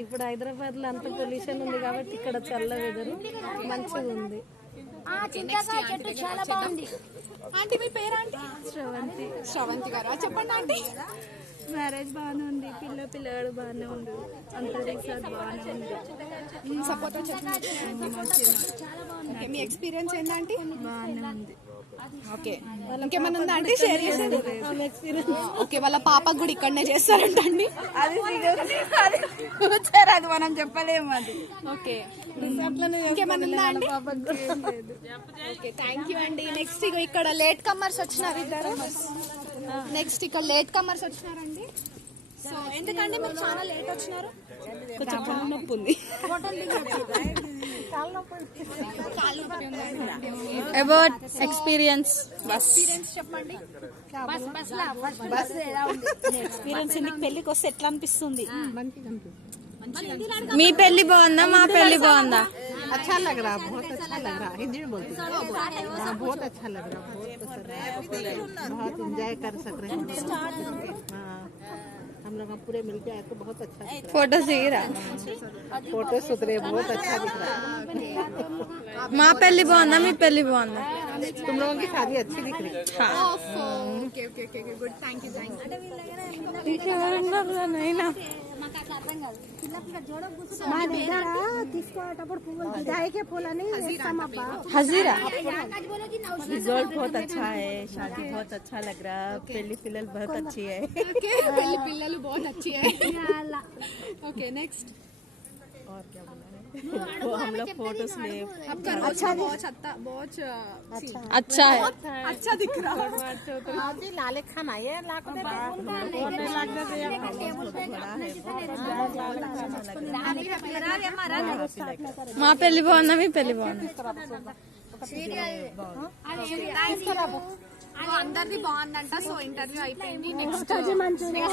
ఇప్పుడు హైదరాబాద్ లో అంత పొల్యూషన్ ఉంది కాబట్టి ఇక్కడ చల్ల వెదర్ మంచిగా ఉంది. చాలా బాగుంది. ఆంటీ మీ పేరు? ఆంటీ శ్రవంతి. శ్రవంతి గారా, చెప్పండి ఆంటీ. మ్యారేజ్ బాగానే ఉంది, పిల్లగాడు బాగానే ఉంది, అంత రిసార్ట్ బాగానే ఉంది. సపోర్ట్ మీ ఎక్స్పీరియన్స్ ఏంటంటే? బాగానే ఉంది. ఓకే, ఇంకేమైనా ఉందా అంటే షేర్ చేసేది? ఓకే, వాళ్ళ పాపకు కూడా ఇక్కడనే చేస్తారంటండి. అది అది మనం చెప్పలేము. అది ఓకే, ఇంకేమైనా ఉందా అండి? ఓకే, థ్యాంక్ యూ అండి. నెక్స్ట్ ఇక్కడ లేట్ కమ్మర్స్ వచ్చినారు ఇద్దరు. నెక్స్ట్ ఇక్కడ లేట్ కమ్మర్స్ వచ్చినారండి. సో ఎందుకండి మీరు చాలా లేట్ వచ్చినారు? కొంచెం కాలు నొప్పి ఉంది. అబౌట్ ఎక్స్పీరియన్స్ చెప్పండి. ఎక్స్పీరియన్స్ నీకు పెళ్లికి వస్తే ఎట్లా అనిపిస్తుంది? మీ పెళ్లి బాగుందా, మా పెళ్లి బాగుందా? अच्छा लग रहा, बहुत अच्छा लग रहा. हिंदी में बोलती हूँ. बहुत अच्छा लग रहा, बहुत एंजॉय कर सक रहे हैं. हम लोग पूरे मिलके आए तो बहुत अच्छा दिख रहा. फोटो दिख रहा, फोटो सुथरे, बहुत अच्छा दिख रहा है. మా పెళ్లి బాగుందా, మీ పెళ్లి బాగుందా? तुम लोगों की शादी अच्छी दिख रही है. Okay okay okay good, thank you thank you. మా దగ్గర తీసుకోవటప్పుడు పువ్వులు జాయికే పూలని వేస్తామబ్బా. హజీరా रिजल्ट बहुत अच्छा है, शादी बहुत अच्छा लग रहा है, पेली फिलहाल बहुत अच्छी है. ఓకే, పెళ్లి పిల్లలు बहुत अच्छी है. ఓకే, నెక్స్ట్ और क्या बोला है, वो हम लोग फोटोस ले. आपका रोज का बहुत అచ్చా హై. अच्छा दिख रहा है. जी लाले खाना ये लाख दे మా పెళ్లి బాగుందా, మీ పెళ్లి బాగుందా? అందరిది బాగుందంట. సో ఇంటర్వ్యూ అయిపోయింది. Next Manchuria